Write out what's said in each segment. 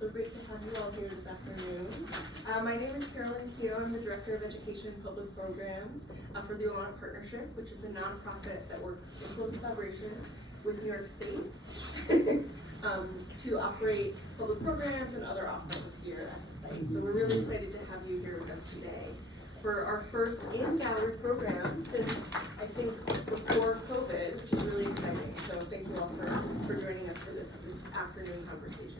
So great to have you all here this afternoon. My name is Carolyn Keogh. I'm the Director of Education and Public Programs for the Olana Partnership, which is the nonprofit that works in close collaboration with New York State to operate public programs and other offerings here at the site. So we're really excited to have you here with us today for our first in-gallery program since, I think, before COVID, which is really exciting. So thank you all for joining us for this afternoon conversation.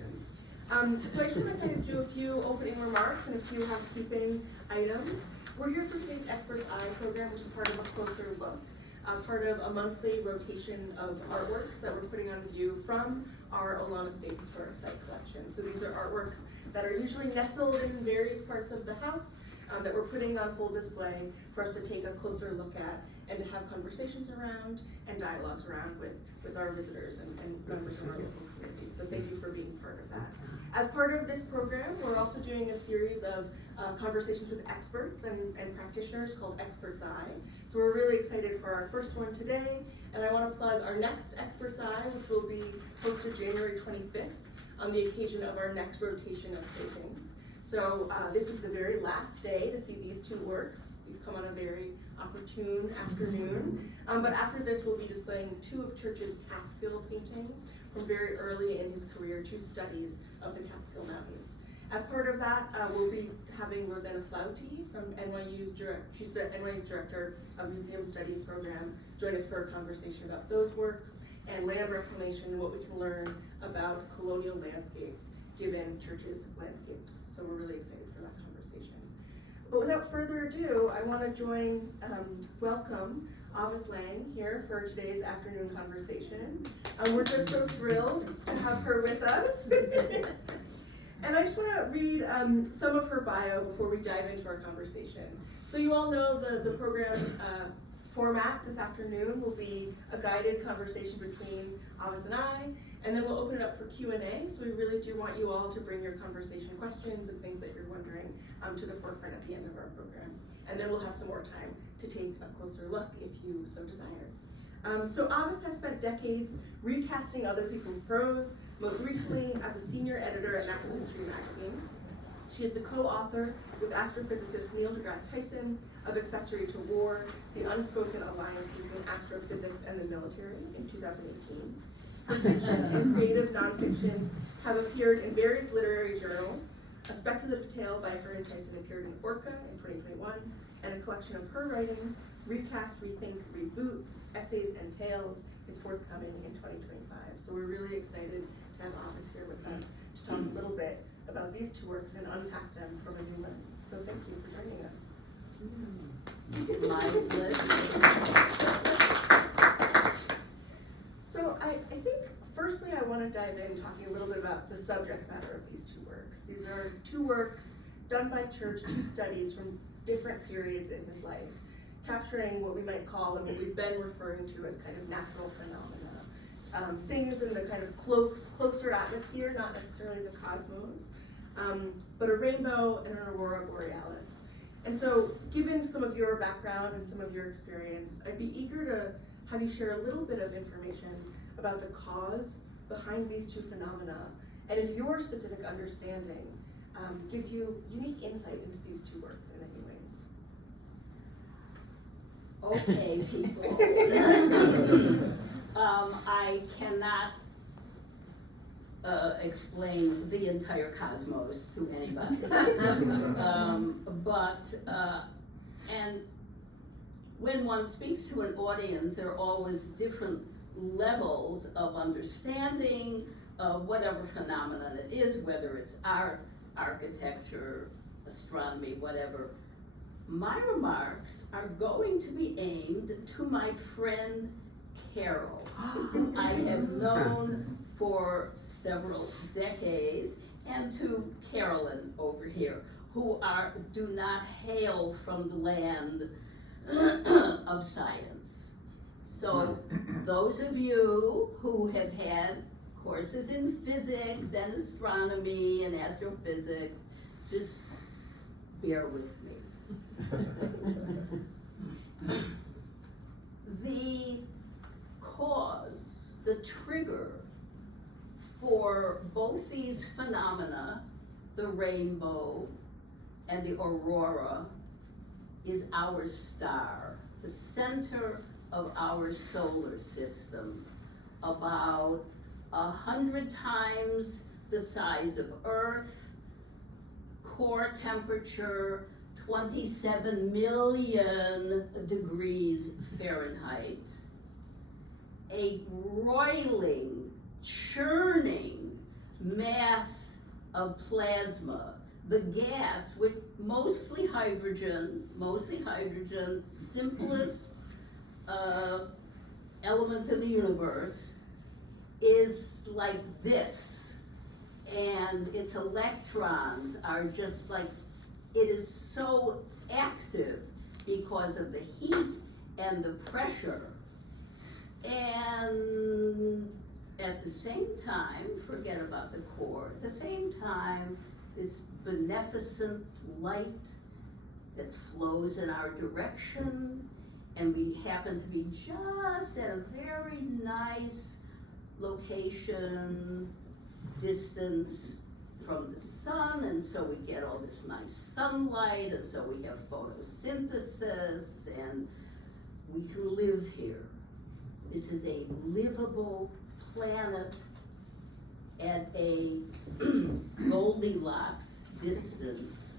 So I just want to kind of do a few opening remarks and a few housekeeping items. We're here for today's Expert Eye program, which is part of a closer look, part of a monthly rotation of artworks that we're putting on view from our Olana State Historic Site collection. So these are artworks that are usually nestled in various parts of the house that we're putting on full display for us to take a closer look at and to have conversations around and dialogues around with our visitors and members of our local community. So thank you for being part of that. As part of this program, we're also doing a series of conversations with experts and practitioners called Expert's Eye. So we're really excited for our first one today, and I want to plug our next Expert's Eye, which will be hosted January 25th on the occasion of our next rotation of paintings. So this is the very last day to see these two works. We've come on a very opportune afternoon. But after this, we'll be displaying two of Church's Catskill paintings from very early in his career, two studies of the Catskill Mountains. As part of that, we'll be having Rosanna Flauty from she's the NYU's Director of Museum Studies Program, join us for a conversation about those works and land reclamation and what we can learn about colonial landscapes given Church's landscapes. So we're really excited for that conversation. But without further ado, I want to welcome Avis Lang here for today's afternoon conversation. We're just so thrilled to have her with us. And I just want to read some of her bio before we dive into our conversation. So you all know the program format this afternoon will be a guided conversation between Avis and I, and then we'll open it up for Q&A. So we really do want you all to bring your conversation questions and things that you're wondering to the forefront at the end of our program. And then we'll have some more time to take a closer look if you so desire. So Avis has spent decades recasting other people's prose, most recently as a senior editor at Natural History magazine. She is the co-author with astrophysicist Neil deGrasse Tyson of Accessory to War, the Unspoken Alliance Between Astrophysics and the Military in 2018. Her fiction and creative nonfiction have appeared in various literary journals. A speculative tale by her and Tyson appeared in Orca in 2021, and a collection of her writings, Recast Rethink Reboot, Essays and Tales, is forthcoming in 2025. So we're really excited to have Avis here with us to talk a little bit about these two works and unpack them from a new lens. So thank you for joining us. My pleasure. So I think firstly I want to dive in talking a little bit about the subject matter of these two works. These are two works done by Church, two studies from different periods in his life, capturing what we might call and what we've been referring to as kind of natural phenomena. Things in the kind of closer atmosphere, not necessarily the cosmos, but a rainbow and an aurora borealis. And so, given some of your background and some of your experience, I'd be eager to have you share a little bit of information about the cause behind these two phenomena, and if your specific understanding gives you unique insight into these two works in any ways. Okay, people. I cannot explain the entire cosmos to anybody. And when one speaks to an audience, there are always different levels of understanding of whatever phenomenon it is, whether it's art, architecture, astronomy, whatever. My remarks are going to be aimed to my friend Carol, who I have known for several decades, and to Carolyn over here, who do not hail from the land of science. So those of you who have had courses in physics and astronomy and astrophysics, just bear with me. The cause, the trigger for both these phenomena, the rainbow and the aurora, is our star, the center of our solar system, about 100 times the size of Earth, core temperature 27 million degrees Fahrenheit, a roiling, churning mass of plasma, the gas, with mostly hydrogen, simplest element in the universe, is like this, and its electrons are just like, it is so active because of the heat and the pressure. And at the same time, forget about the core, at the same time, this beneficent light that flows in our direction, and we happen to be just at a very nice location, distance from the sun, and so we get all this nice sunlight, and so we have photosynthesis, and we can live here. This is a livable planet at a Goldilocks distance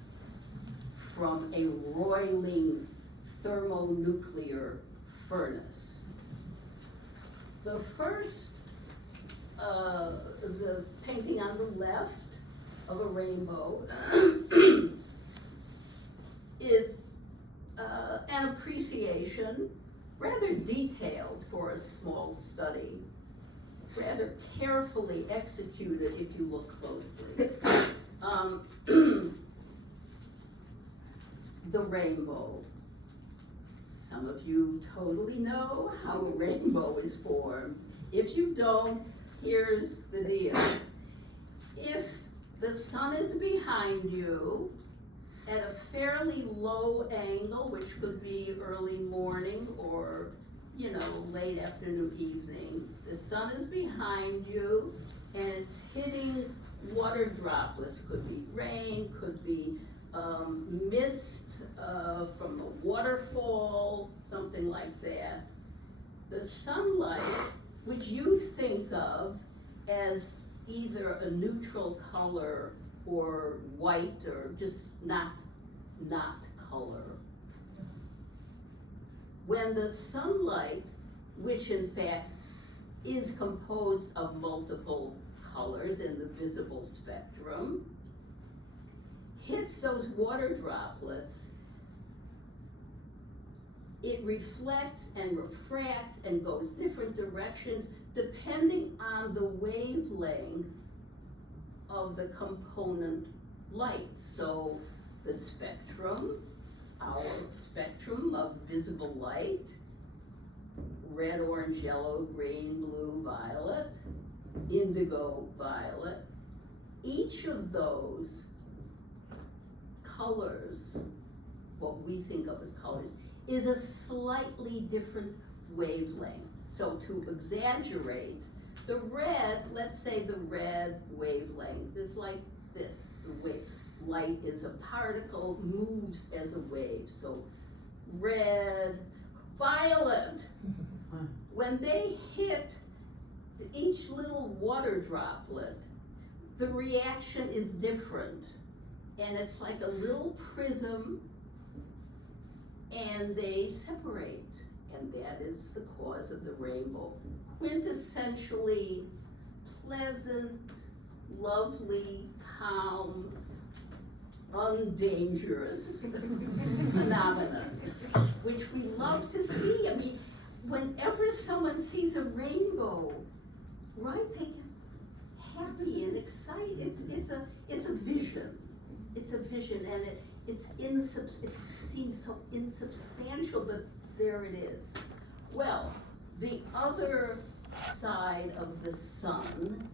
from a roiling thermonuclear furnace. The first, the painting on the left of a rainbow is an appreciation, rather detailed for a small study, rather carefully executed if you look closely. The rainbow. Some of you totally know how a rainbow is formed. If you don't, here's the deal. If the sun is behind you at a fairly low angle, which could be early morning or, late afternoon, evening, the sun is behind you and it's hitting water droplets, could be rain, could be mist from a waterfall, something like that. The sunlight, which you think of as either a neutral color or white or just not color. When the sunlight, which in fact is composed of multiple colors in the visible spectrum, hits those water droplets, it reflects and refracts and goes different directions depending on the wavelength of the component light. So the spectrum, our spectrum of visible light, red, orange, yellow, green, blue, violet, indigo, violet, each of those colors, what we think of as colors, is a slightly different wavelength. So to exaggerate, the red, let's say the red wavelength is like this. The light is a particle, moves as a wave. So red, violet, when they hit each little water droplet, the reaction is different. And it's like a little prism, and they separate. And that is the cause of the rainbow. Quintessentially pleasant, lovely, calm, undangerous phenomenon, which we love to see. I mean, whenever someone sees a rainbow, right, they get happy and excited. It's a vision. It's a vision, and it seems so insubstantial, but there it is. Well, the other side of the sun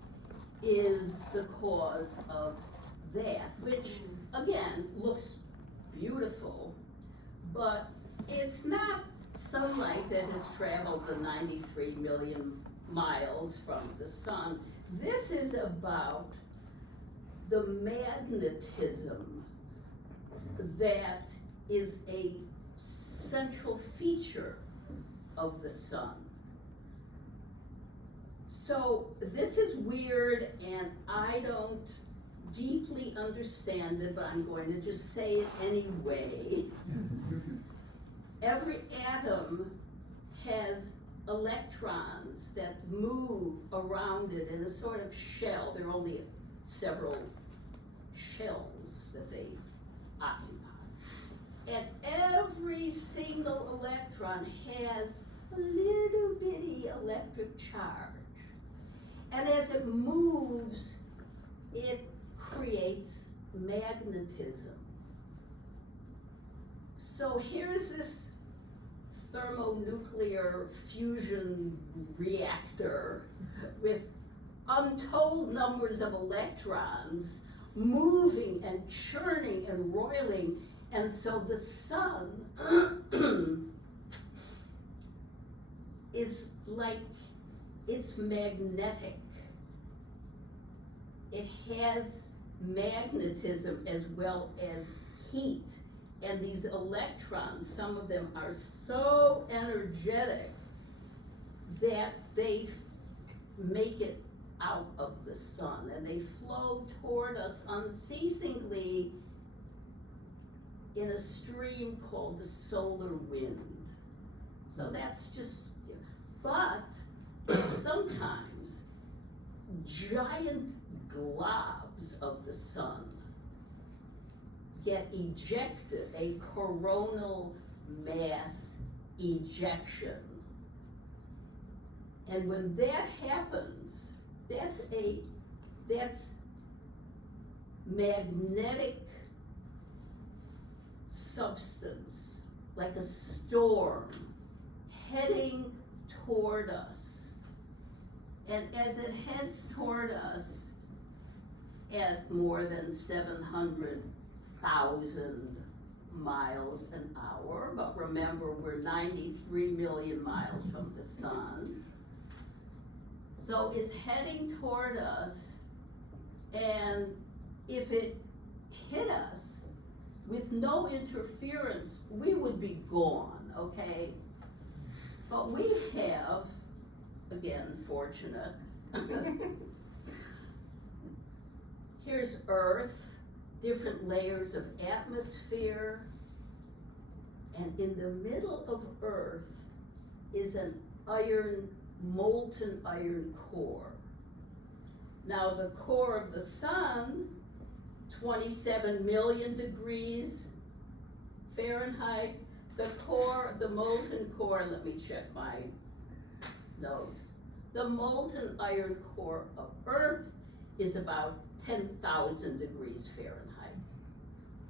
is the cause of that, which again looks beautiful, but it's not sunlight that has traveled the 93 million miles from the sun. This is about the magnetism that is a central feature of the sun. So this is weird and I don't deeply understand it, but I'm going to just say it anyway. Every atom has electrons that move around it in a sort of shell. There are only several shells that they occupy. And every single electron has a little bitty electric charge. And as it moves, it creates magnetism. So here's this thermonuclear fusion reactor with untold numbers of electrons moving and churning and roiling, and so the sun is like, it's magnetic. It has magnetism as well as heat. And these electrons, some of them are so energetic that they make it out of the sun and they flow toward us unceasingly in a stream called the solar wind. So that's just, but sometimes giant globs of the sun get ejected, a coronal mass ejection. And when that happens, that's magnetic substance, like a storm heading toward us. And as it heads toward us at more than 700,000 miles an hour, but remember we're 93 million miles from the sun. So it's heading toward us, and if it hit us with no interference, we would be gone, okay? But we have, again, fortunate. Here's Earth, different layers of atmosphere, and in the middle of Earth is an molten iron core. Now the core of the sun, 27 million degrees Fahrenheit. The molten core, let me check my notes. The molten iron core of Earth is about 10,000 degrees Fahrenheit.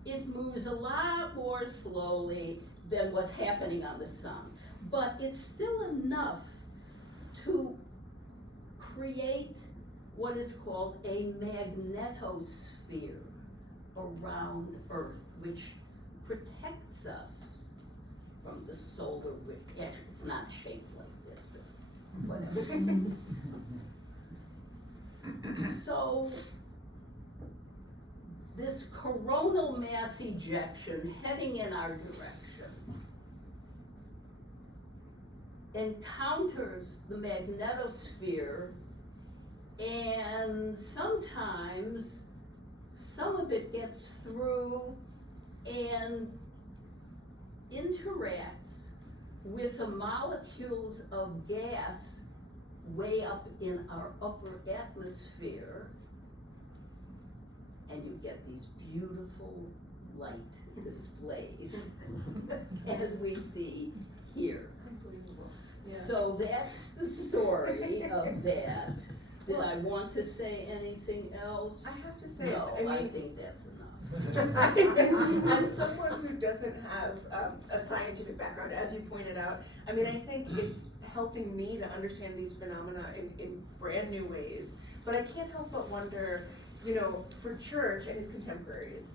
It moves a lot more slowly than what's happening on the sun, but it's still enough to create what is called a magnetosphere around Earth, which protects us from the solar wind. Actually, it's not shaped like this, but whatever. So, this coronal mass ejection heading in our direction encounters the magnetosphere, and sometimes some of it gets through and interacts with the molecules of gas way up in our upper atmosphere, and you get these beautiful light displays as we see here. Unbelievable. Yeah. So that's the story of that. Did I want to say anything else? I have to say, No, I mean, think that's enough. just as someone who doesn't have a scientific background, as you pointed out, I mean, I think it's helping me to understand these phenomena in brand new ways. But I can't help but wonder, you know, for Church and his contemporaries,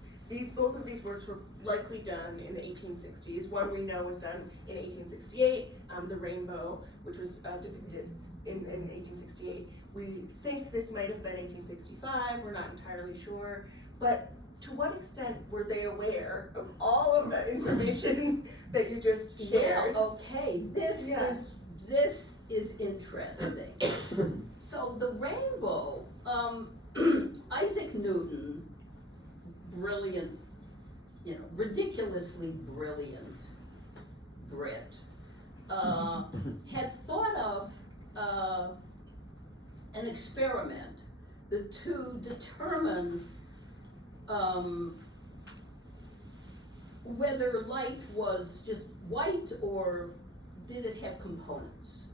both of these works were likely done in the 1860s. One we know was done in 1868, The Rainbow, which was depicted in 1868, We think this might have been 1865, we're not entirely sure, but to what extent were they aware of all of that information that you just shared? Well, okay, this is interesting. So the rainbow, Isaac Newton, brilliant, ridiculously brilliant Brit, had thought of an experiment to determine whether light was just white or did it have components.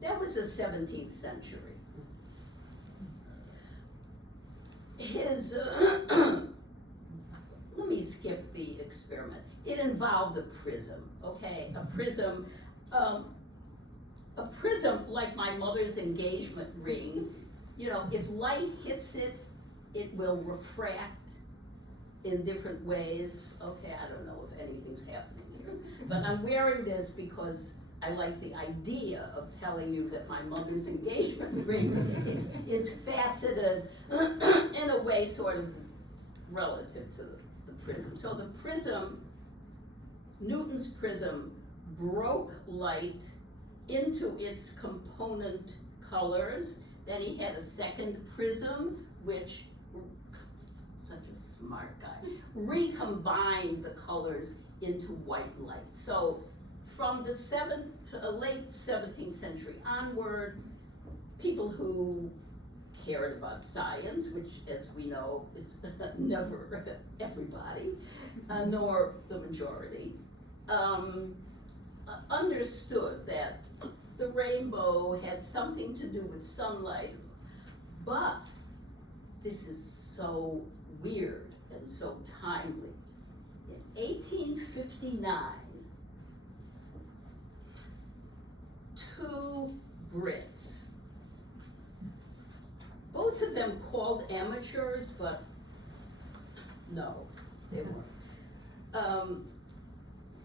That was the 17th century. His, let me skip the experiment. It involved a prism, okay? A prism, like my mother's engagement ring, if light hits it, it will refract in different ways. Okay, I don't know if anything's happening here, but I'm wearing this because I like the idea of telling you that my mother's engagement ring is faceted in a way sort of relative to the prism. So the prism, Newton's prism, broke light into its component colors. Then he had a second prism, which, such a smart guy, recombined the colors into white light. So from the late 17th century onward, people who cared about science, which as we know is never everybody, nor the majority, understood that the rainbow had something to do with sunlight. But this is so weird and so timely. In 1859, two Brits, both of them called amateurs, but no, they weren't.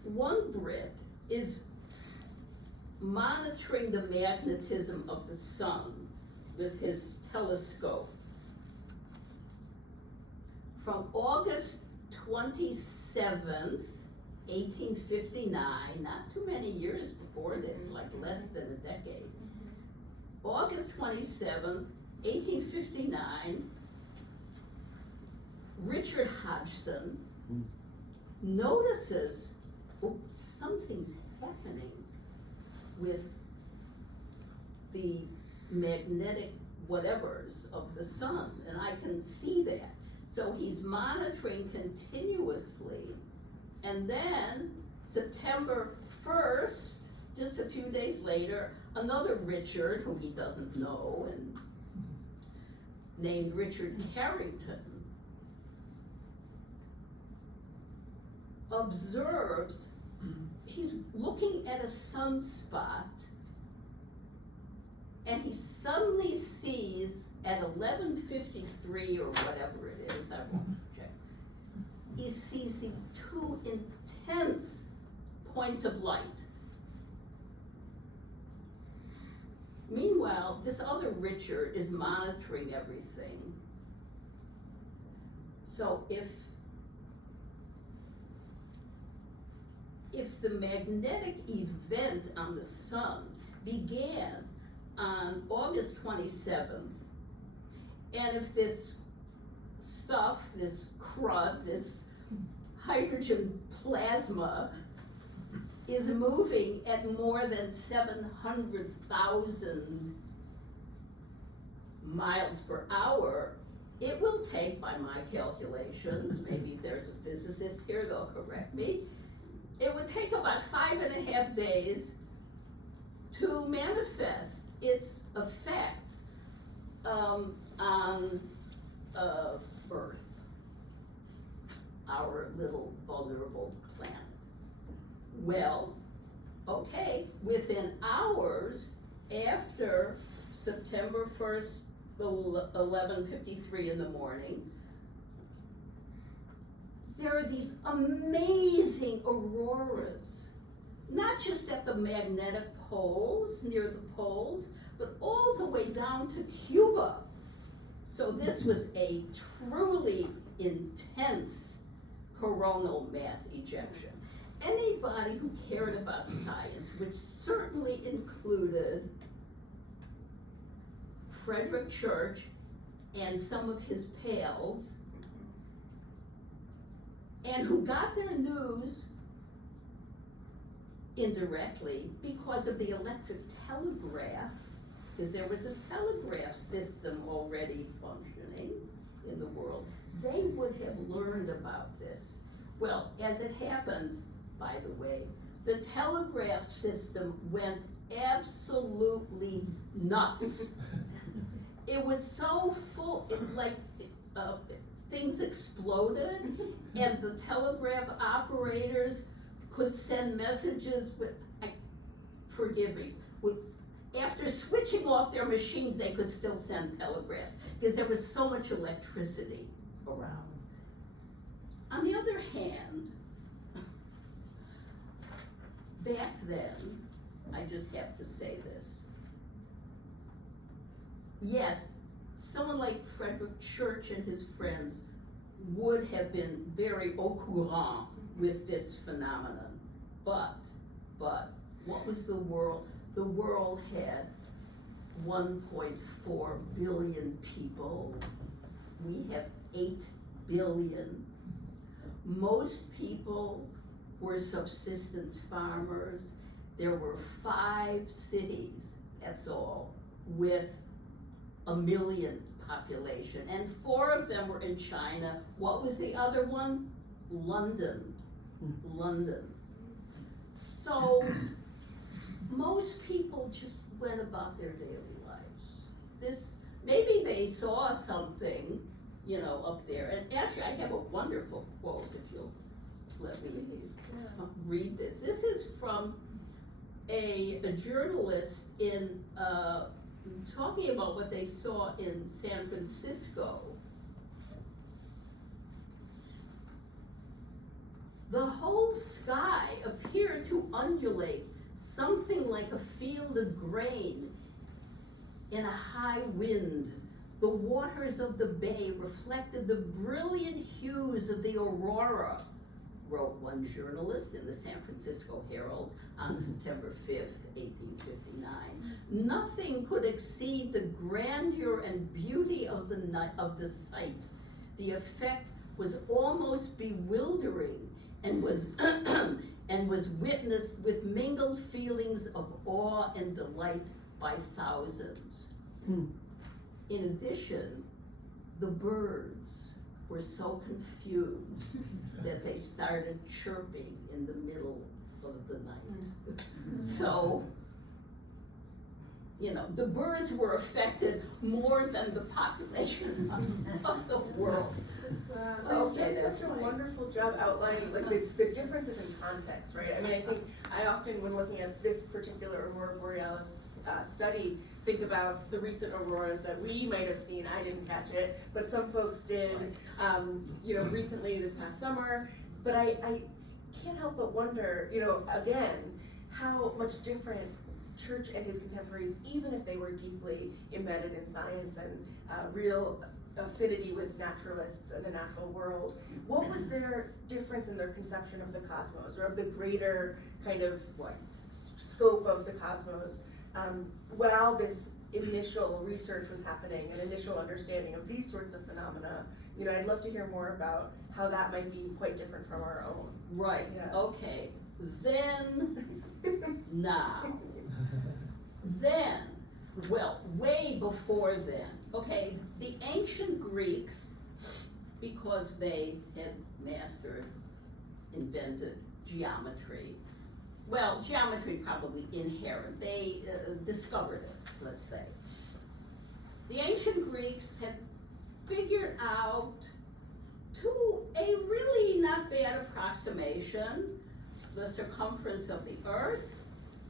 One Brit is monitoring the magnetism of the sun with his telescope from August 27th, 1859, not too many years before this, like less than a decade. August 27th, 1859, Richard Hodgson notices, oh, something's happening with the magnetic whatevers of the sun, and I can see that. So he's monitoring continuously, and then September 1st, just a few days later, another Richard, whom he doesn't know, and named Richard Carrington, observes, he's looking at a sunspot, and he suddenly sees at 11:53 or whatever it is, I won't check, he sees these two intense points of light. Meanwhile, this other Richard is monitoring everything. So if the magnetic event on the sun began on August 27th, and if this stuff, this crud, this hydrogen plasma is moving at more than 700,000 miles per hour, it will take, by my calculations, maybe if there's a physicist here, they'll correct me, it would take about 5.5 days to manifest its effects on Earth, our little vulnerable planet. Well, okay, within hours after September 1st, 11:53 in the morning, there are these amazing auroras, not just at the magnetic poles, near the poles, but all the way down to Cuba. So this was a truly intense coronal mass ejection. Anybody who cared about science, which certainly included Frederic Church and some of his pals, and who got their news indirectly because of the electric telegraph, because there was a telegraph system already functioning in the world, they would have learned about this. Well, as it happens, by the way, the telegraph system went absolutely nuts. It was so full, things exploded, and the telegraph operators could send messages forgive me, after switching off their machines, they could still send telegraphs, because there was so much electricity around. On the other hand, back then, I just have to say this, yes, someone like Frederic Church and his friends would have been very au courant with this phenomenon, but what was the world? The world had 1.4 billion people. We have 8 billion. Most people were subsistence farmers. There were 5 cities, that's all, with 1 million population, and 4 of them were in China. What was the other one? London. So most people just went about their daily lives. Maybe they saw something, up there. And actually, I have a wonderful quote, if you'll let me read this. This is from a journalist in talking about what they saw in San Francisco. The whole sky appeared to undulate, something like a field of grain in a high wind. The waters of the bay reflected the brilliant hues of the aurora, wrote one journalist in the San Francisco Herald on September 5th, 1859. Nothing could exceed the grandeur and beauty of the sight. The effect was almost bewildering and was witnessed with mingled feelings of awe and delight by thousands. In addition, the birds were so confused that they started chirping in the middle of the night. So, the birds were affected more than the population of the world. Okay, you've done such a wonderful job outlining the differences in context, right? I mean, I think I often, when looking at this particular Aurora Borealis study, think about the recent auroras that we might have seen. I didn't catch it, but some folks did, recently this past summer. But I can't help but wonder, again, how much different Church and his contemporaries, even if they were deeply embedded in science and real affinity with naturalists and the natural world, what was their difference in their conception of the cosmos, or of the greater kind of scope of the cosmos, while this initial research was happening and initial understanding of these sorts of phenomena? I'd love to hear more about how that might be quite different from our own. Right, yeah. Okay, then, now. Then, way before then, okay, the ancient Greeks, because they had invented geometry, geometry probably inherent, they discovered it, let's say. The ancient Greeks had figured out, to a really not bad approximation, the circumference of the Earth,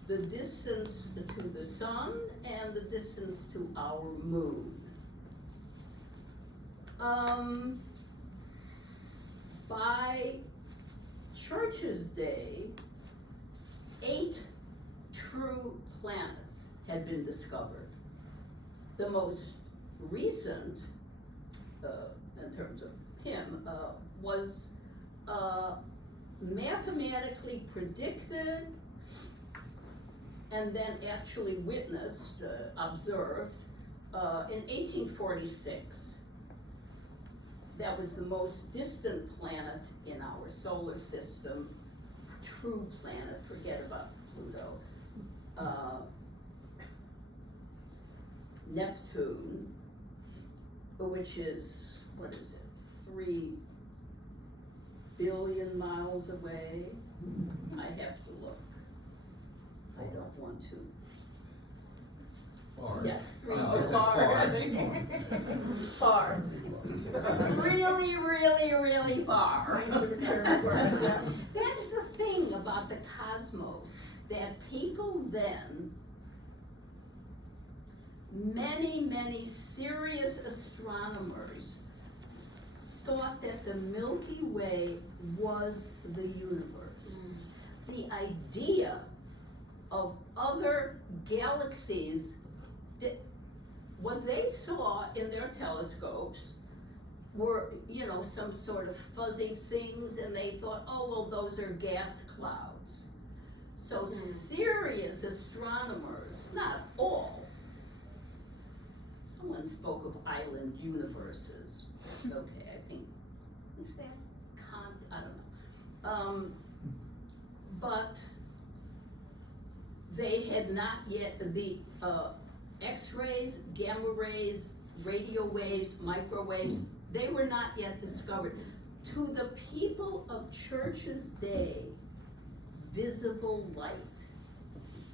the distance to the sun, and the distance to our moon. By Church's day, 8 true planets had been discovered. The most recent, in terms of him, was mathematically predicted and then actually witnessed, observed, in 1846. That was the most distant planet in our solar system, true planet, forget about Pluto. Neptune, which is, what is it, 3 billion miles away? I have to look. I don't want to. Far. Yes, 3 Oh, billion. is it Far. far? Really, really, really far. Scientific term for it, yeah. That's the thing about the cosmos, that people then, many, many serious astronomers thought that the Milky Way was the universe. The idea of other galaxies, what they saw in their telescopes were, you know, some sort of fuzzy things, and they thought, oh, well, those are gas clouds. So serious astronomers, not all, someone spoke of island universes. Okay, I think, is that Kant? I don't know. But they had not yet, the X-rays, gamma rays, radio waves, microwaves, they were not yet discovered. To the people of Church's day, visible light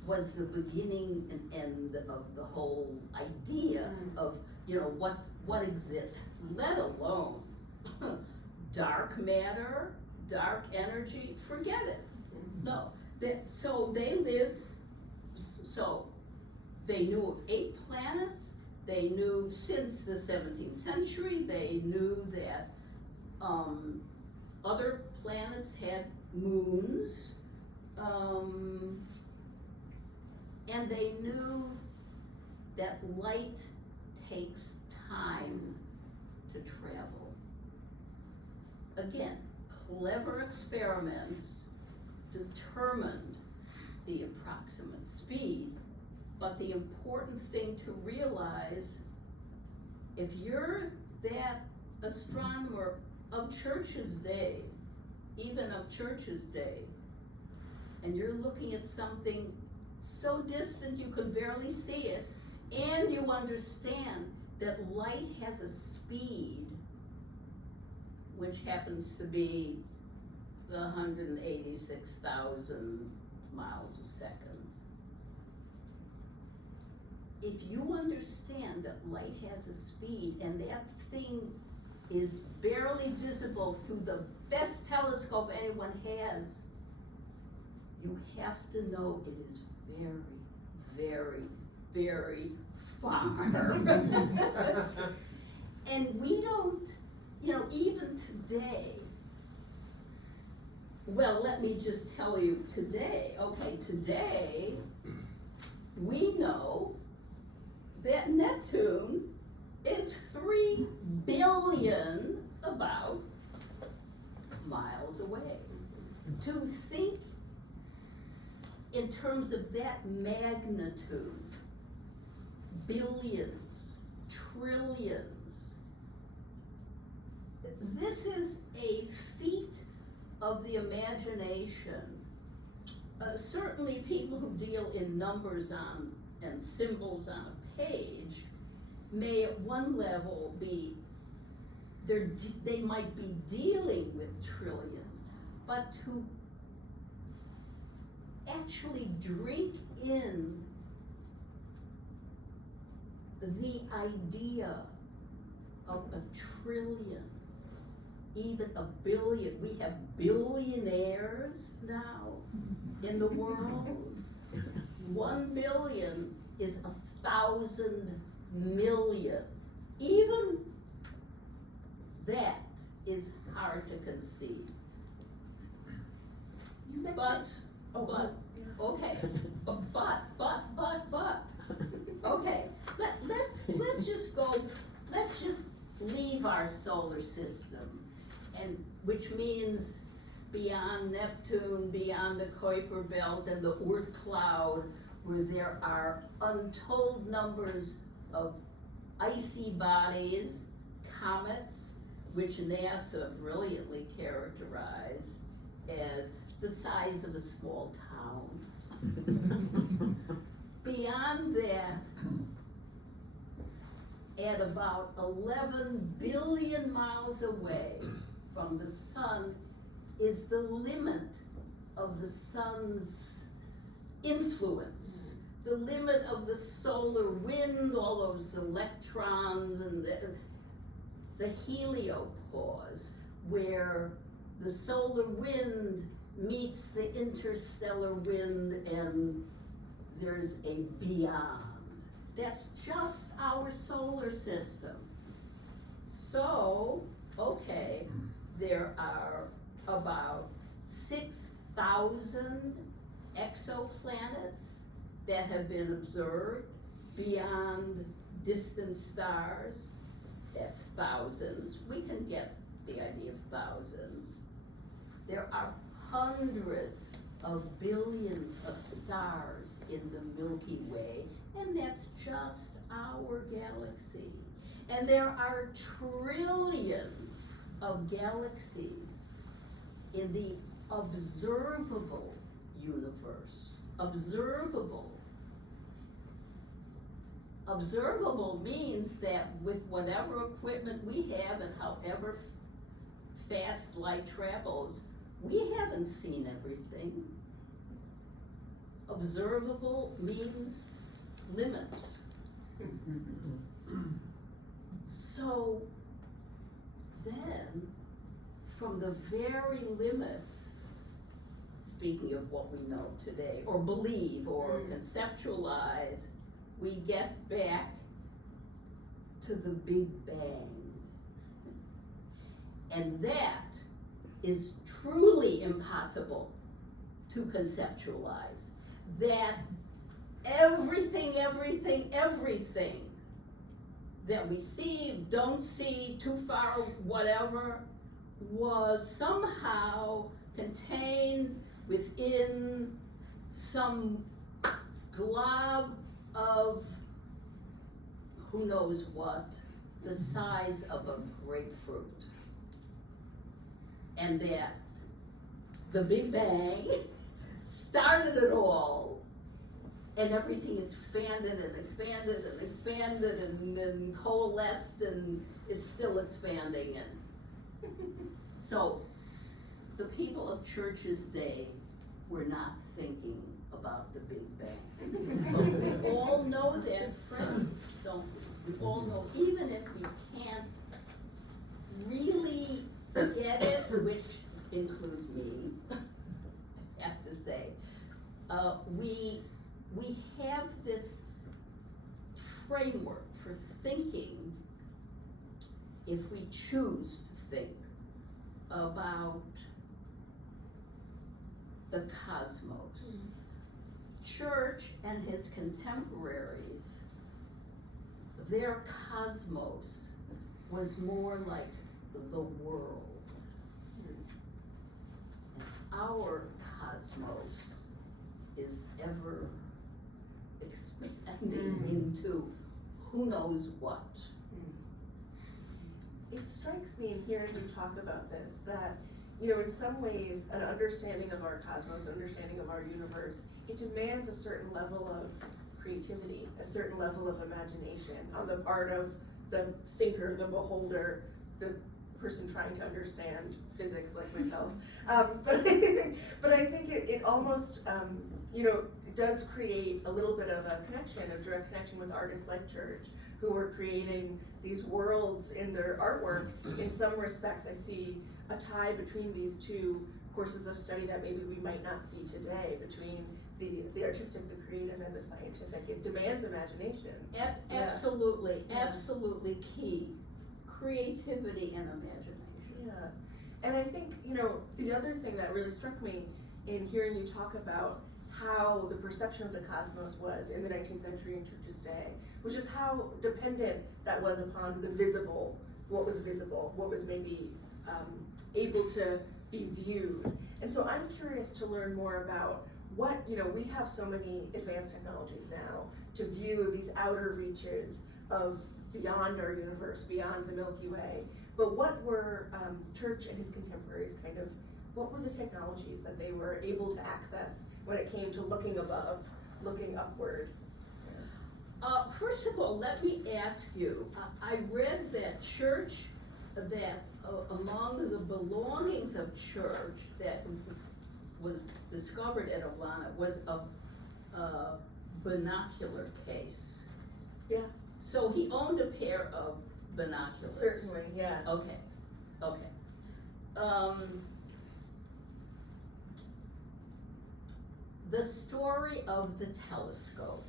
was the beginning and end of the whole idea of, you know, what exists, let alone dark matter, dark energy, forget it. No, so they lived, so they knew of 8 planets. They knew since the 17th century, they knew that other planets had moons, and they knew that light takes time to travel. Again, clever experiments determined the approximate speed, but the important thing to realize, if you're that astronomer of Church's day, even of Church's day, and you're looking at something so distant you can barely see it, and you understand that light has a speed which happens to be the 186,000 miles a second. If you understand that light has a speed and that thing is barely visible through the best telescope anyone has, you have to know it is very, very, very far. And we don't, you know, even today, well, let me just tell you today, okay, today, we know that Neptune is 3 billion, about, miles away. To think in terms of that magnitude, billions, trillions, this is a feat of the imagination. Certainly people who deal in numbers and symbols on a page may at one level be, they might be dealing with trillions, but to actually drink in the idea of a trillion, even a billion. We have billionaires now in the world. 1 billion is 1,000 million. Even that is hard to conceive. You mentioned. Okay, but, okay, let's leave our solar system, and which means beyond Neptune, beyond the Kuiper belt and the Oort cloud, where there are untold numbers of icy bodies, comets, which NASA brilliantly characterized as the size of a small town. Beyond that, at about 11 billion miles away from the sun is the limit of the sun's influence, the limit of the solar wind, all those electrons and the heliopause, where the solar wind meets the interstellar wind and there's a beyond. That's just our solar system. So, okay, there are about 6,000 exoplanets that have been observed beyond distant stars. That's thousands. We can get the idea of thousands. There are hundreds of billions of stars in the Milky Way, and that's just our galaxy. And there are trillions of galaxies in the observable universe. Observable. Observable means that with whatever equipment we have and however fast light travels, we haven't seen everything. Observable means limits. So then, from the very limits, speaking of what we know today, or believe, or conceptualize, we get back to the Big Bang. And that is truly impossible to conceptualize. That everything that we see, don't see, too far, whatever, was somehow contained within some glob of who knows what, the size of a grapefruit. And that the Big Bang started it all, and everything expanded and expanded and expanded and coalesced, and it's still expanding. And so the people of Church's day were not thinking about the Big Bang. But we all know that, Fred, don't we? We all know, even if we can't really get it, which includes me, I have to say, we have this framework for thinking, if we choose to think about the cosmos. Church and his contemporaries, their cosmos was more like the world. Our cosmos is ever expanding into who knows what. It strikes me in hearing you talk about this that, you know, in some ways, an understanding of our cosmos, an understanding of our universe, it demands a certain level of creativity, a certain level of imagination on the part of the thinker, the beholder, the person trying to understand physics like myself. But I think it almost, you know, it does create a little bit of a connection, a direct connection with artists like Church, who are creating these worlds in their artwork. In some respects, I see a tie between these two courses of study that maybe we might not see today, between the artistic, the creative, and the scientific. It demands imagination. Absolutely, absolutely key. Creativity and imagination. Yeah, and I think, you know, the other thing that really struck me in hearing you talk about how the perception of the cosmos was in the 19th century in Church's day was just how dependent that was upon the visible what was visible, what was maybe able to be viewed. And so I'm curious to learn more about what, we have so many advanced technologies now to view these outer reaches of beyond our universe, beyond the Milky Way. But what were Church and his contemporaries what were the technologies that they were able to access when it came to looking above, looking upward? First of all, let me ask you, I read that Church, among the belongings of Church that was discovered at Olana was a binocular case. Yeah. So he owned a pair of binoculars. Certainly, yeah. Okay. The story of the telescope.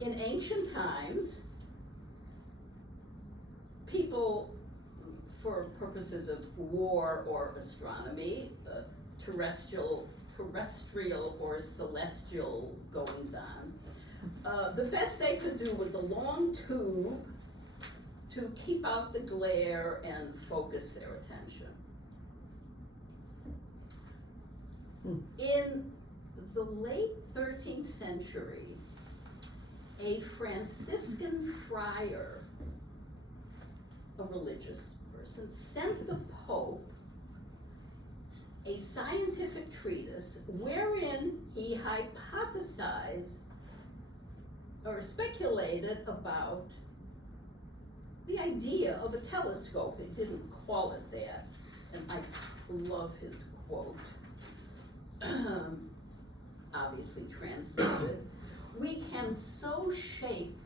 In ancient times, people, for purposes of war or astronomy, terrestrial or celestial goings on, the best they could do was a long tube to keep out the glare and focus their attention. In the late 13th century, a Franciscan friar, a religious person, sent the Pope a scientific treatise wherein he hypothesized or speculated about the idea of a telescope. He didn't call it that, and I love his quote, obviously translated. We can so shape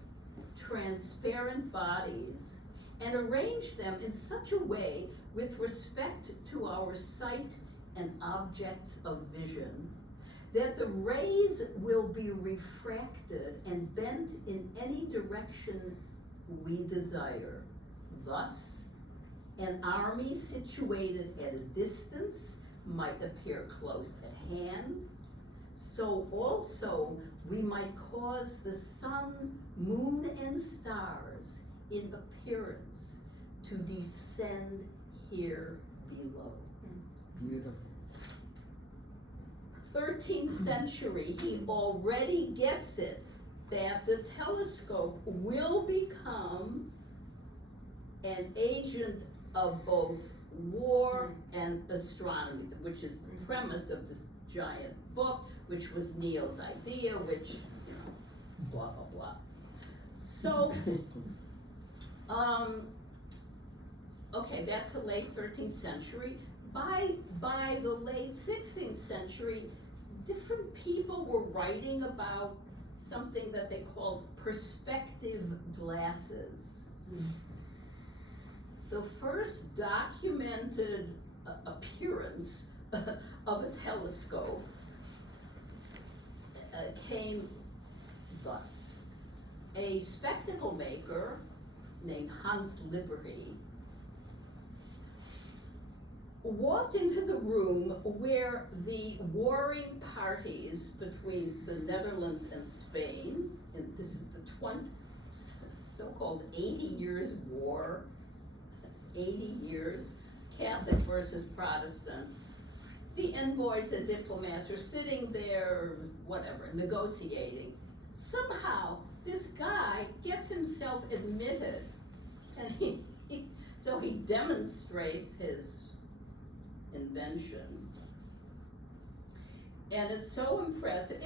transparent bodies and arrange them in such a way with respect to our sight and objects of vision that the rays will be refracted and bent in any direction we desire. Thus, an army situated at a distance might appear close at hand, so also we might cause the sun, moon, and stars in appearance to descend here below. Beautiful. 13th century, he already gets it that the telescope will become an agent of both war and astronomy, which is the premise of this giant book, which was Neil's idea, which, blah, blah, blah. So, okay, that's the late 13th century. By the late 16th century, different people were writing about something that they called perspective glasses. The first documented appearance of a telescope came thus. A spectacle maker named Hans Liberty walked into the room where the warring parties between the Netherlands and Spain, and this is the so-called 80 Years War, 80 years, Catholic versus Protestant. The envoys and diplomats are sitting there, whatever, negotiating. Somehow, this guy gets himself admitted, and so he demonstrates his invention. And it's so impressive.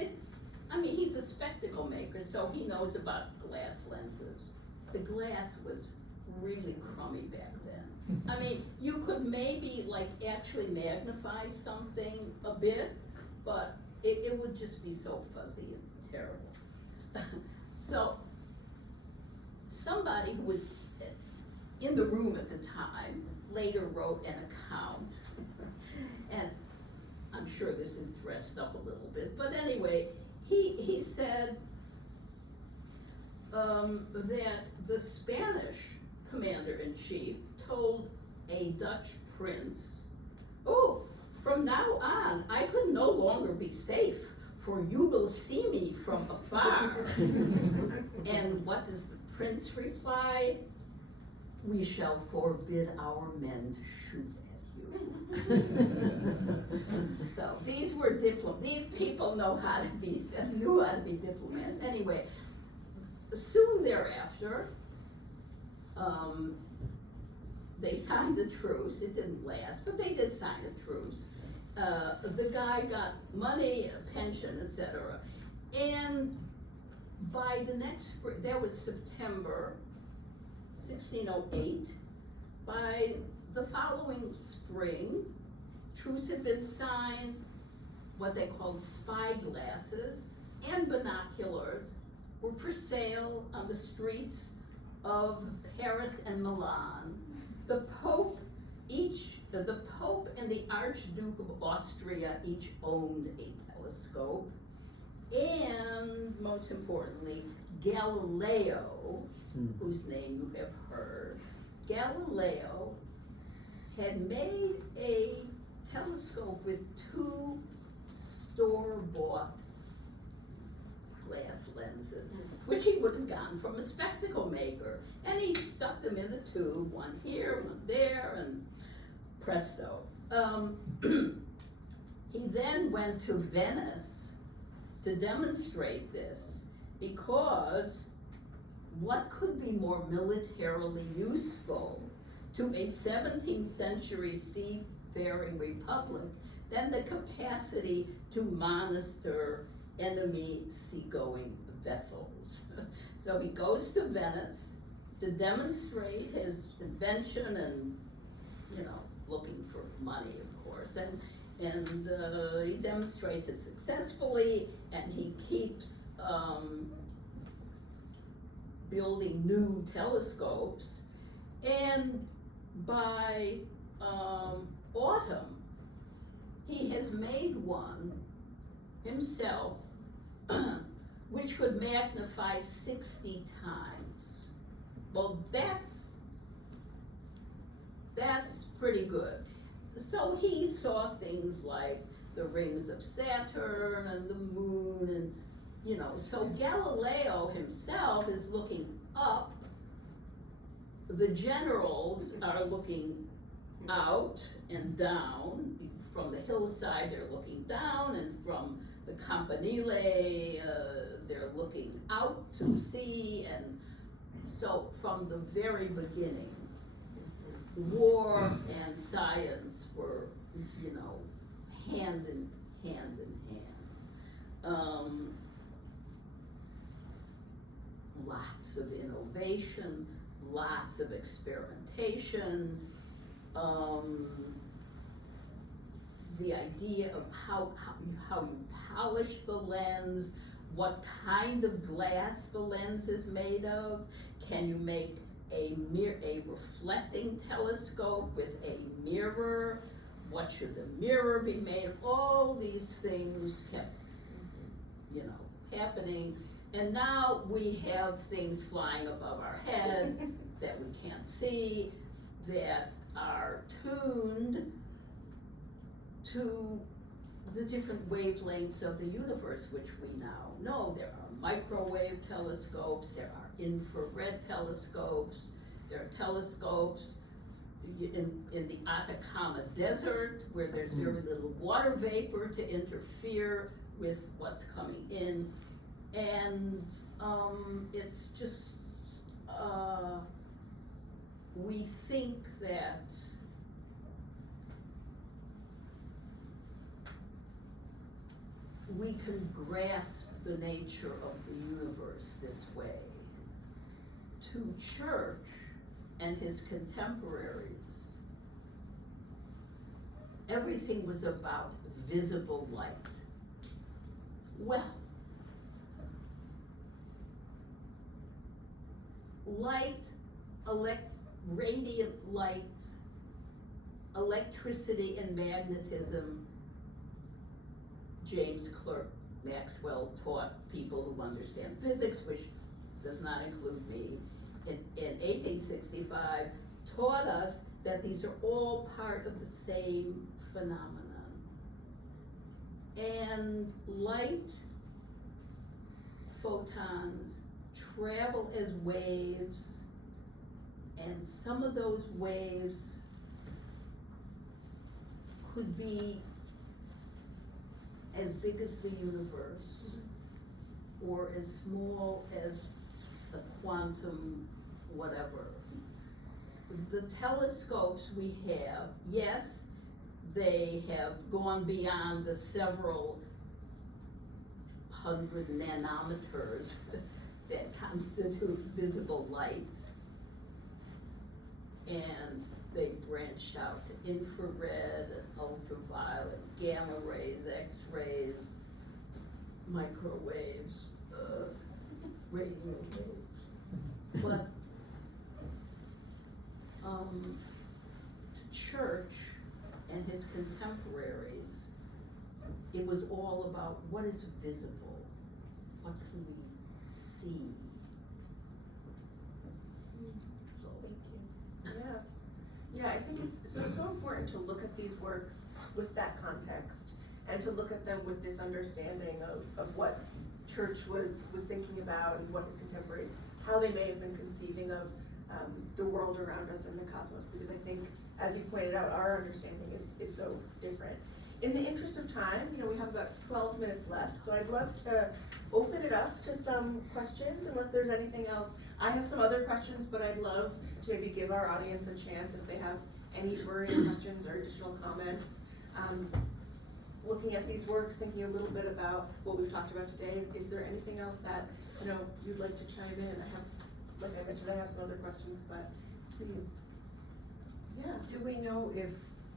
He's a spectacle maker, so he knows about glass lenses. The glass was really crummy back then. You could maybe actually magnify something a bit, but it would just be so fuzzy and terrible. So somebody who was in the room at the time later wrote an account, and I'm sure this is dressed up a little bit, but anyway, he said that the Spanish commander-in-chief told a Dutch prince, "Oh, from now on, I could no longer be safe, for you will see me from afar." And what does the prince replied, "We shall forbid our men to shoot at you." So these were these people knew how to be diplomats. Anyway, soon thereafter, they signed a truce. It didn't last, but they did sign a truce. The guy got money, a pension, etc. And by the next spring, that was September 1608. By the following spring, truce had been signed. What they called spyglasses and binoculars were for sale on the streets of Paris and Milan. The Pope and the Archduke of Austria each owned a telescope, and most importantly, Galileo, whose name you have heard, Galileo had made a telescope with two store-bought glass lenses, which he would have gotten from a spectacle maker, and he stuck them in the tube, one here, one there, and presto. He then went to Venice to demonstrate this, because what could be more militarily useful to a 17th century seafaring republic than the capacity to monitor enemy seagoing vessels? So he goes to Venice to demonstrate his invention and, looking for money, of course, and he demonstrates it successfully, and he keeps building new telescopes, and by autumn, he has made one himself which could magnify 60 times. Well, that's pretty good. So he saw things like the rings of Saturn and the moon, and so Galileo himself is looking up. The generals are looking out and down. From the hillside, they're looking down, and from the Campanile, they're looking out to sea. And so from the very beginning, war and science were, hand in hand. Lots of innovation, lots of experimentation, the idea of how you polish the lens, what kind of glass the lens is made of. Can you make a reflecting telescope with a mirror? What should the mirror be made of? All these things kept, happening. And now we have things flying above our head that we can't see, that are tuned to the different wavelengths of the universe, which we now know. There are microwave telescopes, there are infrared telescopes, there are telescopes in the Atacama Desert, where there's very little water vapor to interfere with what's coming in. And it's just, we think that we can grasp the nature of the universe this way. To Church and his contemporaries, everything was about visible light. Well, light, radiant light, electricity and magnetism, James Clerk Maxwell taught people who understand physics, which does not include me, in 1865, taught us that these are all part of the same phenomenon. And light, photons, travel as waves, and some of those waves could be as big as the universe, or as small as a quantum whatever. The telescopes we have, yes, they have gone beyond the several hundred nanometers that constitute visible light. And they branched out to infrared, ultraviolet, gamma rays, X-rays, microwaves, radio waves. But to Church and his contemporaries, it was all about what is visible, what can we see. Thank you. Yeah, I think it's so important to look at these works with that context and to look at them with this understanding of what Church was thinking about and what his contemporaries, how they may have been conceiving of the world around us and the cosmos, because I think, as you pointed out, our understanding is so different. In the interest of time, we have about 12 minutes left, so I'd love to open it up to some questions, unless there's anything else. I have some other questions, but I'd love to maybe give our audience a chance if they have any burning questions or additional comments. Looking at these works, thinking a little bit about what we've talked about today, is there anything else that you'd like to chime in? Like I mentioned, I have some other questions, but please. Yeah. Do we know if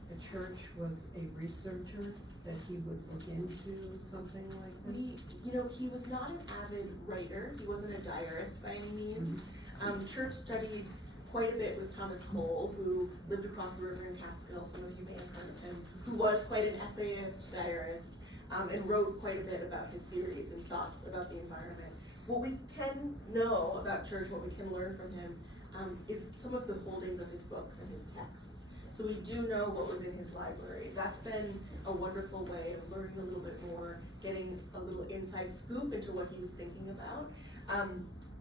the Church was a researcher, that he would look into something like this? He was not an avid writer. He wasn't a diarist by any means. Church studied quite a bit with Thomas Cole, who lived across the river in Catskill. Some of you may have heard of him, who was quite an essayist, diarist, and wrote quite a bit about his theories and thoughts about the environment. What we can know about Church, what we can learn from him, is some of the holdings of his books and his texts. So we do know what was in his library. That's been a wonderful way of learning a little bit more, getting a little inside scoop into what he was thinking about.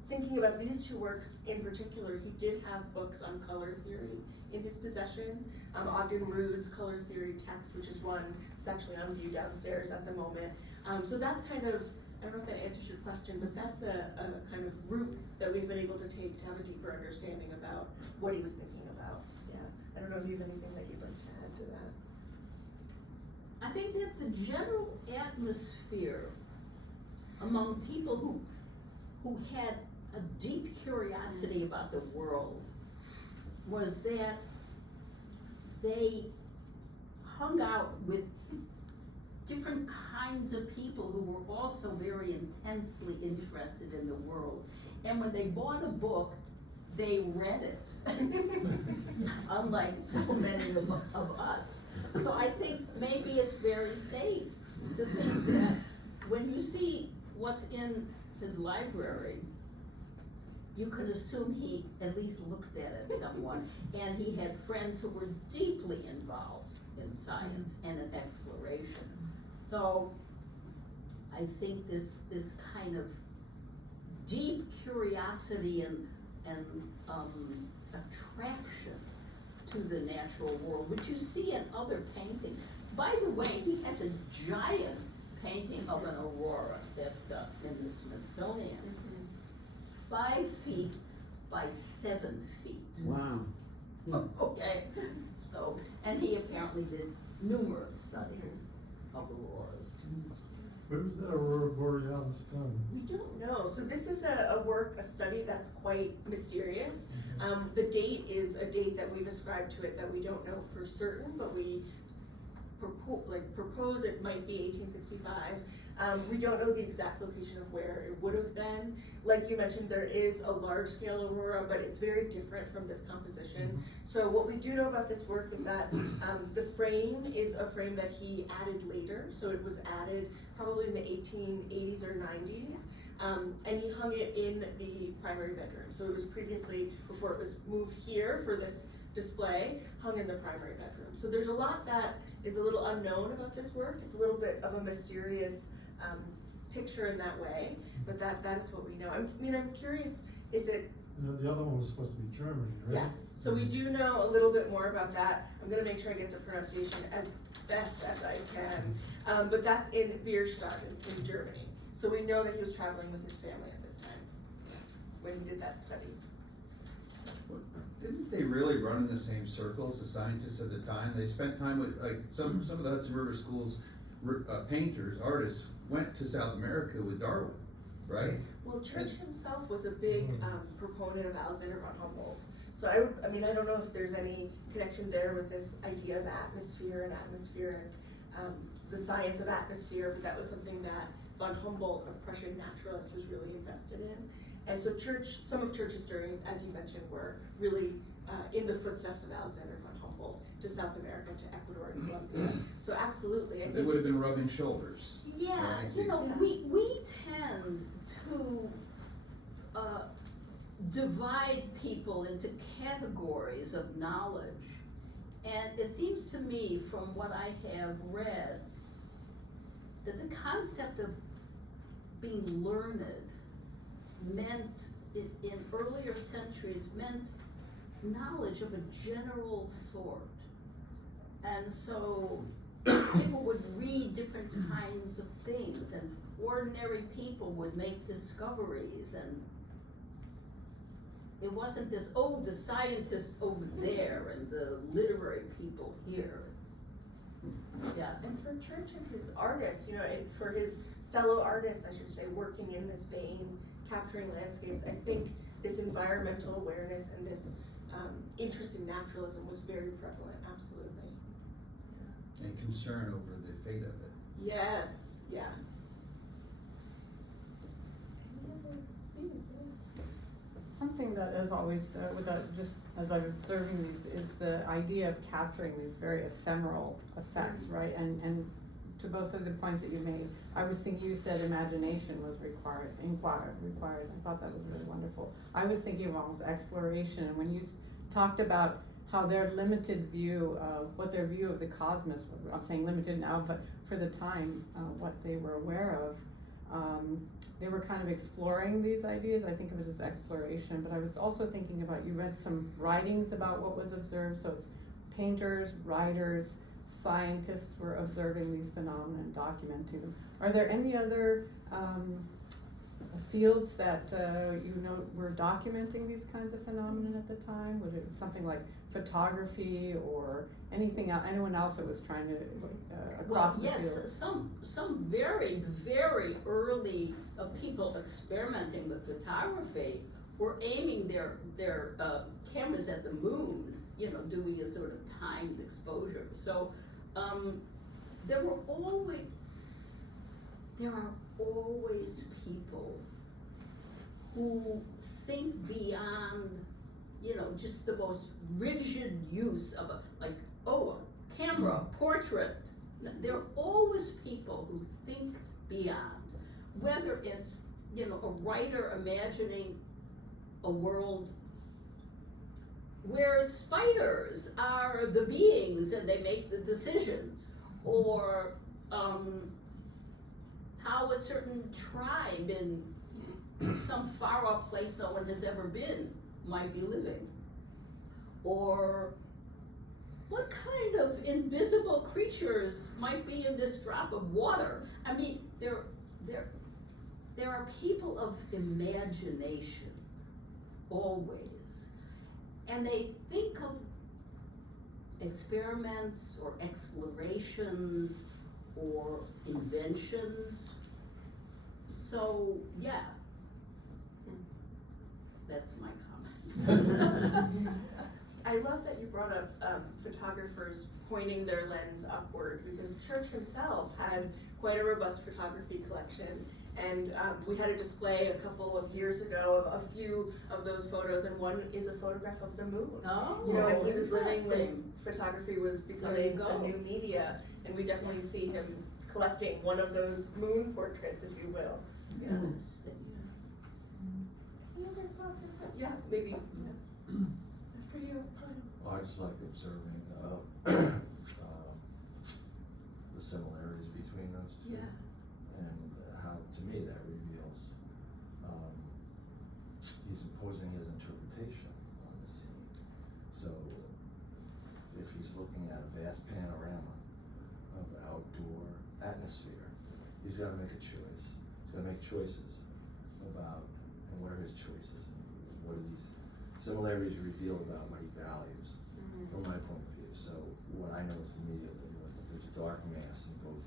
Thinking about these two works in particular, he did have books on color theory in his possession. Ogden Rood's color theory text, which is one that's actually on view downstairs at the moment. So that's kind of, I don't know if that answers your question, but that's a kind of route that we've been able to take to have a deeper understanding about what he was thinking about. Yeah, I don't know if you have anything that you'd like to add to that. I think that the general atmosphere among people who had a deep curiosity about the world was that they hung out with different kinds of people who were also very intensely interested in the world. And when they bought a book, they read it, unlike so many of us. So I think maybe it's very safe to think that when you see what's in his library, you could assume he at least looked at it somewhat, and he had friends who were deeply involved in science and in exploration. So I think this kind of deep curiosity and attraction to the natural world, which you see in other paintings. By the way, he has a giant painting of an aurora that's in the Smithsonian. 5 feet by 7 feet. Wow. Okay, so, and he apparently did numerous studies of auroras. Where was that aurora borealis done? We don't know. So this is a study that's quite mysterious. The date is a date that we've ascribed to it that we don't know for certain, but we propose it might be 1865. We don't know the exact location of where it would have been. Like you mentioned, there is a large-scale aurora, but it's very different from this composition. So what we do know about this work is that the frame is a frame that he added later. So it was added probably in the 1880s or 90s. And he hung it in the primary bedroom. So it was previously, before it was moved here for this display, hung in the primary bedroom. So there's a lot that is a little unknown about this work. It's a little bit of a mysterious picture in that way, but that is what we know. I'm curious if it. The other one was supposed to be Germany, right? Yes, so we do know a little bit more about that. I'm gonna make sure I get the pronunciation as best as I can. But that's in Bierstadt in Germany. So we know that he was traveling with his family at this time when he did that study. Didn't they really run in the same circles, the scientists at the time? They spent time with, like, some of the Hudson River School's painters, artists, went to South America with Darwin, right? Well, Church himself was a big proponent of Alexander von Humboldt. So I don't know if there's any connection there with this idea of atmosphere and atmospheric, the science of atmosphere, but that was something that von Humboldt, a Prussian naturalist, was really invested in. And so some of Church's journeys, as you mentioned, were really in the footsteps of Alexander von Humboldt to South America, to Ecuador and Colombia. So absolutely. So they would have been rubbing shoulders. Yeah, right? you know, we tend to divide people into categories of knowledge. And it seems to me, from what I have read, that the concept of being learned meant, in earlier centuries, meant knowledge of a general sort. And so people would read different kinds of things, and ordinary people would make discoveries, and it wasn't this, oh, the scientists over there and the literary people here. Yeah. And for Church and his artists, for his fellow artists, I should say, working in this vein, capturing landscapes, I think this environmental awareness and this interest in naturalism was very prevalent, absolutely. And concern over the fate of it. Yes, yeah. Any other things? Something that is always, just as I'm observing these, is the idea of capturing these very ephemeral effects, right? And to both of the points that you made, I was thinking, you said imagination was required. I thought that was really wonderful. I was thinking of almost exploration, and when you talked about how their limited view, what their view of the cosmos, I'm saying limited now, but for the time, what they were aware of, they were kind of exploring these ideas. I think of it as exploration, but I was also thinking about, you read some writings about what was observed, so it's painters, writers, scientists were observing these phenomena and documenting them. Are there any other fields that were documenting these kinds of phenomena at the time? Was it something like photography or anyone else that was trying to across the field? Yes, some very, very early people experimenting with photography were aiming their cameras at the moon, doing a sort of timed exposure. So there are always people who think beyond, just the most rigid use of a camera, portrait. There are always people who think beyond, whether it's, a writer imagining a world where spiders are the beings and they make the decisions, or how a certain tribe in some far off place no one has ever been might be living, or what kind of invisible creatures might be in this drop of water. I mean, there are people of imagination, always, and they think of experiments or explorations or inventions. So, yeah, that's my comment. I love that you brought up photographers pointing their lens upward, because Church himself had quite a robust photography collection, and we had a display a couple of years ago of a few of those photos, and one is a photograph of the moon. Oh, and he was living when interesting. photography was becoming a new media, and we definitely see him collecting one of those moon portraits, if you will. Yeah. Interesting. Any other thoughts? Yeah, maybe. After you. Well, I just like observing the similarities between those two. Yeah. And how, to me, looking at a vast panorama of outdoor atmosphere. He's gotta make a choice. He's gotta make choices about, and what are his choices, and what do these similarities reveal about what he values, from my point of view. So what I noticed immediately was there's a dark mass in both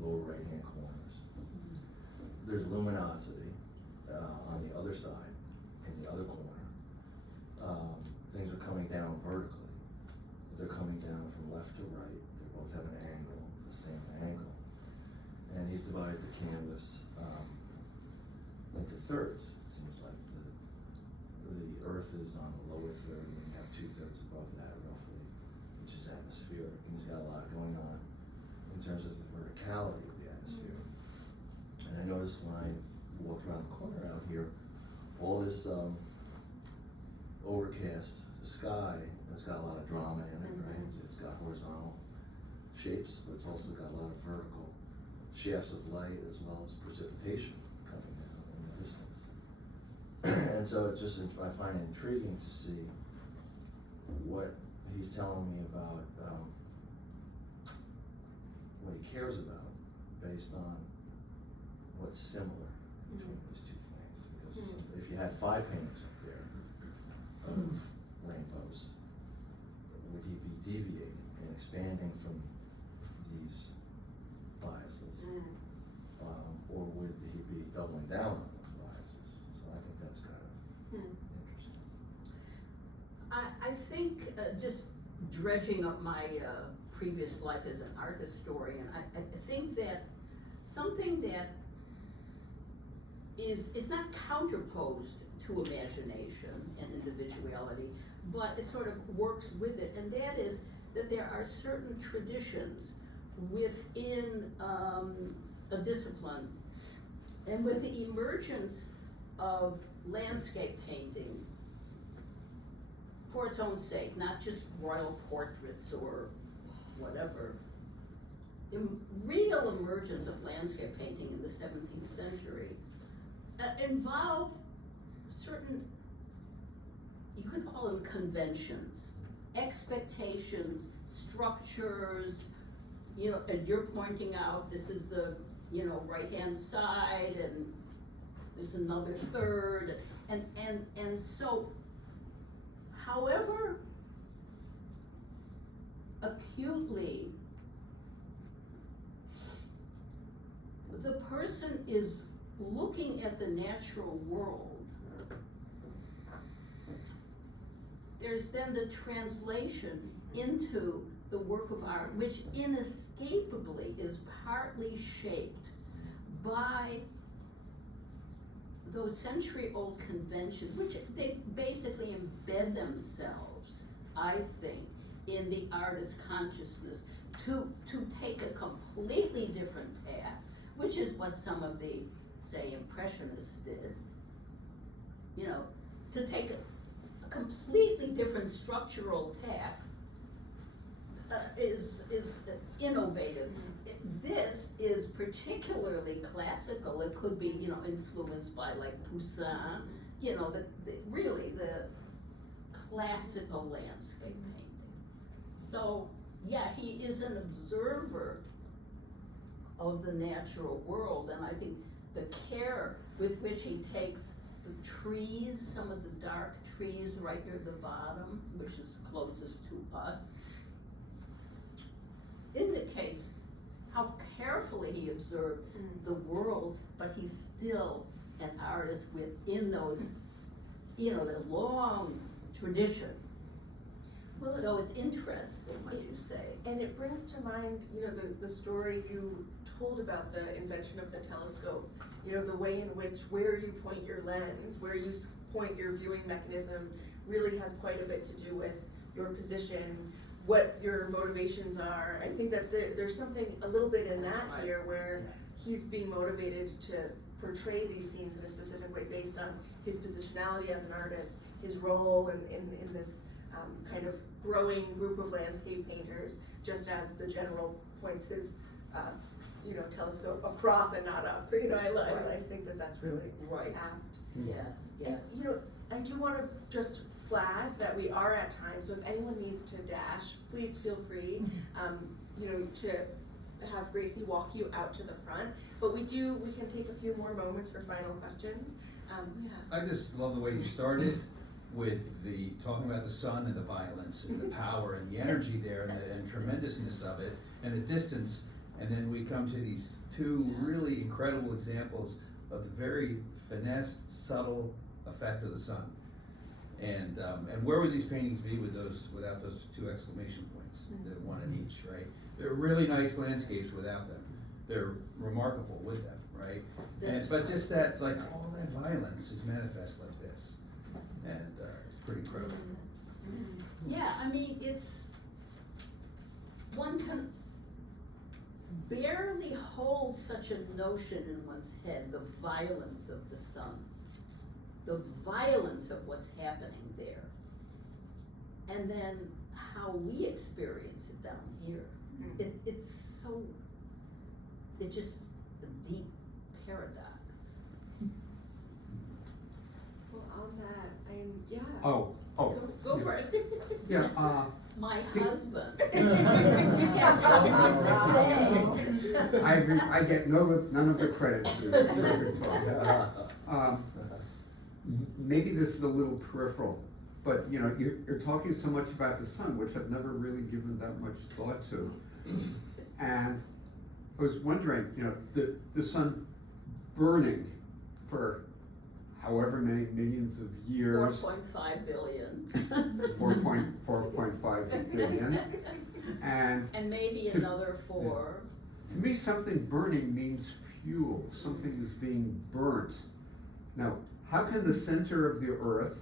lower right-hand corners. There's luminosity on the other side, in the other corner. Things are coming down vertically. They're coming down from left to right. They both have an angle, the same angle. And he's divided the canvas into thirds. It seems like the Earth is on the lower third, and you have 2/3 above that, roughly, which is atmospheric. And he's got a lot going on in terms of the verticality of the atmosphere. And I noticed when I walked around the corner out here, all this overcast sky has got a lot of drama in it, right? It's got horizontal shapes, but it's also got a lot of vertical shafts of light as well as precipitation coming down in the distance. And so I find it intriguing to see what he's telling me about what he cares about based on what's similar between these two things. Because if you had 5 paintings up there of rainbows, would he be deviating and expanding from these biases? Or would he be doubling down on those biases? So I think that's kind of interesting. I think, just dredging up my previous life as an art historian, I think that something that is not counterposed to imagination and individuality, but it sort of works with it, and that is that there are certain traditions within a discipline, and with the emergence of landscape painting for its own sake, not just royal portraits or whatever. The real emergence of landscape painting in the 17th century involved certain, you could call them conventions, expectations, structures. You know, and you're pointing out this is the, right-hand side, and there's another third, and so, however acutely the person is looking at the natural world, there's then the translation into the work of art, which inescapably is partly shaped by those century-old conventions, which they basically embed themselves, I think, in the artist's consciousness to take a completely different path, which is what some of the, say, Impressionists did. To take a completely different structural tack is innovative. This is particularly classical. It could be, influenced by like Poussin, really the classical landscape painting. So, yeah, he is an observer of the natural world, and I think the care with which he takes the trees, some of the dark trees right near the bottom, which is closest to us, indicates how carefully he observed the world, but he's still an artist within those, the long tradition. Well, So it's interesting what you say. And it brings to mind, the story you told about the invention of the telescope, the way in which where you point your lens, where you point your viewing mechanism really has quite a bit to do with your position, what your motivations are. I think that there's something a little bit in that here where he's being motivated to portray these scenes in a specific way based on his positionality as an artist, his role in this kind of growing group of landscape painters, just as the general points his telescope across and not up. I think that that's really Right. apt. Yeah. And, I do want to just flag that we are at time, so if anyone needs to dash, please feel free, to have Gracie walk you out to the front. But we can take a few more moments for final questions. I just love the way you started with the talking about the sun and the violence and the power and the energy there and tremendousness of it and the distance, and then we come to these two really incredible examples of the very finessed, subtle effect of the sun. And where would these paintings be without those two exclamation points, the one in each, right? They're really nice landscapes without them. They're remarkable with them, right? But just that, like, all that violence is manifest like this, and it's pretty incredible. Yeah, I mean, one can barely hold such a notion in one's head, the violence of the sun, the violence of what's happening there, and then how we experience it down here. It's just a deep paradox. Well, on that, Oh, Go for it. yeah, My See- husband has something to say. I get none of the credit for this terrific talk. Maybe this is a little peripheral, but you're talking so much about the sun, which I've never really given that much thought to. And I was wondering, the sun burning for however many millions of years. 4.5 billion. 4.5 billion. And maybe another 4. To me, something burning means fuel. Something is being burnt. Now, how can the center of the earth,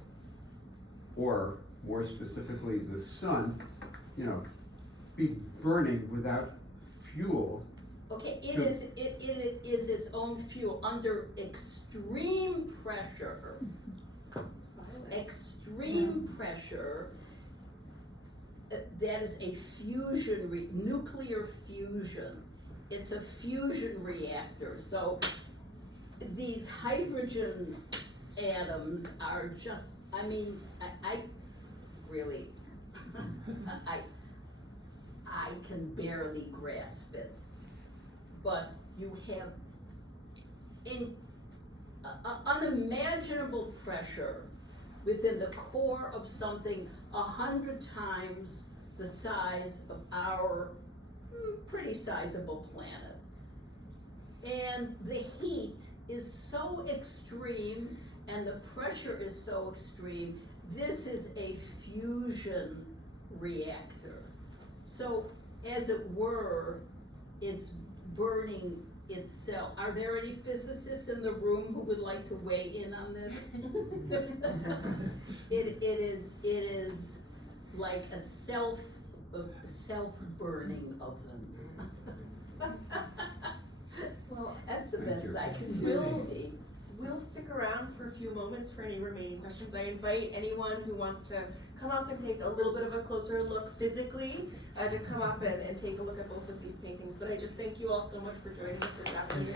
or more specifically the sun, be burning without fuel? Okay, it is its own fuel under extreme pressure. Extreme pressure. That is a fusion, nuclear fusion. It's a fusion reactor. So these hydrogen atoms are just, I mean, I really, I can barely grasp it. But you have unimaginable pressure within the core of something 100 times the size of our pretty sizable planet. And the heat is so extreme and the pressure is so extreme, this is a fusion reactor. So, as it were, it's burning itself. Are there any physicists in the room who would like to weigh in on this? It is like a self-burning oven. Well, That's the best I can We'll- say. We'll stick around for a few moments for any remaining questions. I invite anyone who wants to come up and take a little bit of a closer look physically, to come up and take a look at both of these paintings. But I just thank you all so much for joining us this afternoon.